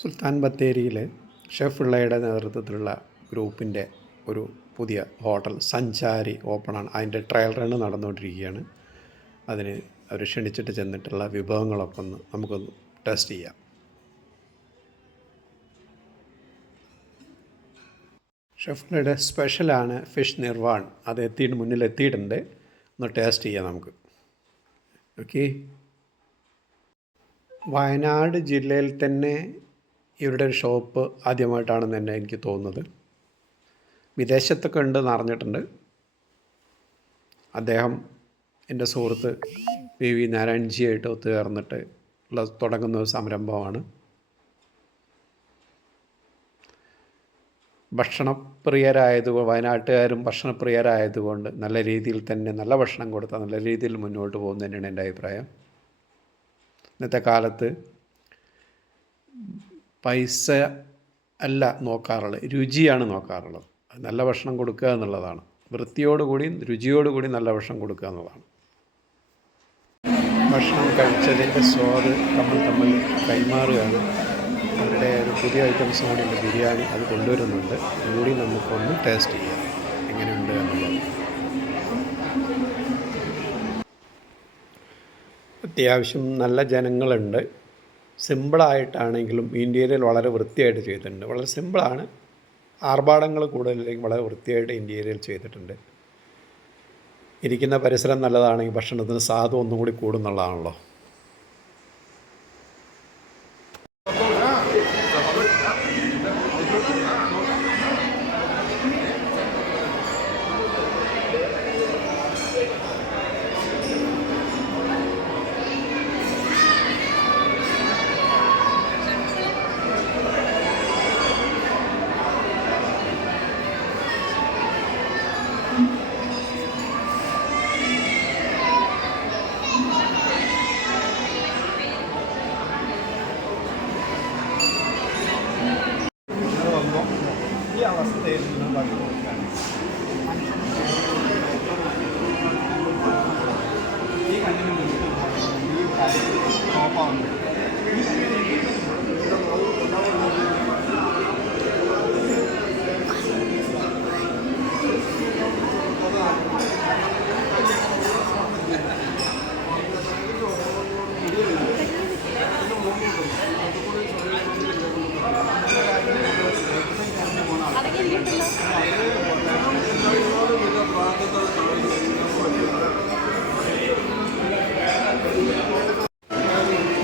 സുൽത്താൻ ബത്തേരിയിൽ ഷെഫ് പിള്ളയുടെ നേതൃത്വത്തിലുള്ള ഗ്രൂപ്പിൻ്റെ ഒരു പുതിയ ഹോട്ടൽ സഞ്ചാരി ഓപ്പണാണ്. അതിൻ്റെ ട്രയൽ റൺ നടന്നുകൊണ്ടിരിക്കുകയാണ്. അതിന് അവർ ക്ഷണിച്ചിട്ട് ചെന്നിട്ടുള്ള വിഭവങ്ങളൊക്കെ നമുക്കൊന്ന് ടെസ്റ്റ് ചെയ്യാം. ഷെഫ് പിള്ളയുടെ സ്പെഷ്യലാണ് ഫിഷ് നിർവാൺ. അത് മുന്നിലെത്തിയിട്ടുണ്ട്. ഒന്ന് ടേസ്റ്റ് ചെയ്യാം നമുക്ക്. ഓക്കെ. വയനാട് ജില്ലയിൽ തന്നെ ഇവരുടെ ഒരു ഷോപ്പ് ആദ്യമായിട്ടാണെന്ന് തന്നെ എനിക്ക് തോന്നുന്നത്. വിദേശത്തൊക്കെ ഉണ്ടെന്ന് അറിഞ്ഞിട്ടുണ്ട്. അദ്ദേഹം എൻ്റെ സുഹൃത്ത് വി നാരായൺജിയായിട്ട് ഒത്തുചേർന്നിട്ട് തുടങ്ങുന്ന ഒരു സംരംഭമാണ്. വയനാട്ടുകാരും ഭക്ഷണപ്രിയരായതുകൊണ്ട് നല്ല രീതിയിൽ തന്നെ നല്ല ഭക്ഷണം കൊടുത്താൽ നല്ല രീതിയിൽ മുന്നോട്ട് പോകുന്നത് തന്നെയാണ് എൻ്റെ അഭിപ്രായം. ഇന്നത്തെ കാലത്ത് പൈസ അല്ല നോക്കാറുള്ളത്, രുചിയാണ് നോക്കാറുള്ളത്. നല്ല ഭക്ഷണം കൊടുക്കുക എന്നുള്ളതാണ്. വൃത്തിയോടുകൂടി രുചിയോടുകൂടി നല്ല ഭക്ഷണം കൊടുക്കുക എന്നുള്ളതാണ്. ഭക്ഷണം കഴിച്ചതിൻ്റെ സ്വാദ് തമ്മിൽ കൈമാറുകയാണ്. അവരുടെ ഒരു പുതിയ ഐറ്റംസ് കൂടിയുണ്ട്, ബിരിയാണി. അത് കൊണ്ടുവരുന്നുണ്ട്. അതുകൂടി നമുക്കൊന്ന് ടേസ്റ്റ് ചെയ്യാം എങ്ങനെയുണ്ട് എന്നുള്ളത്. അത്യാവശ്യം നല്ല ജനങ്ങളുണ്ട്. സിമ്പിളായിട്ടാണെങ്കിലും ഇൻറ്റീരിയൽ വളരെ വൃത്തിയായിട്ട് ചെയ്തിട്ടുണ്ട്. വളരെ സിമ്പിളാണ്. ആർഭാടങ്ങൾ കൂടുതലില്ലെങ്കിൽ വളരെ വൃത്തിയായിട്ട് ഇൻറ്റീരിയൽ ചെയ്തിട്ടുണ്ട്. ഇരിക്കുന്ന പരിസരം നല്ലതാണെങ്കിൽ ഭക്ഷണത്തിന് സ്വാദ് ഒന്നും കൂടി കൂടുന്നുള്ളതാണല്ലോ. ഈ അവസ്ഥയിൽ നിന്ന് ഭക്ഷണം കൊടുക്കുകയാണ്. ഈ കണ്ണിന് ഈ ടോപ്പാവുന്നത്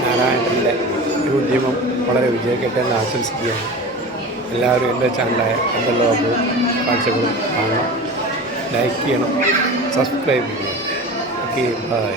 നാരായണൻ്റെ ഈ ഉദ്യമം വളരെ വിജയിക്കട്ടെ എന്ന് ആശംസിക്കുകയാണ്. എല്ലാവരും എൻ്റെ ചാനലായ എൻ്റെ ലോകവും കാഴ്ചകളും കാണണം, ലൈക്ക് ചെയ്യണം, സബ്സ്ക്രൈബ് ചെയ്യണം. Okay, by.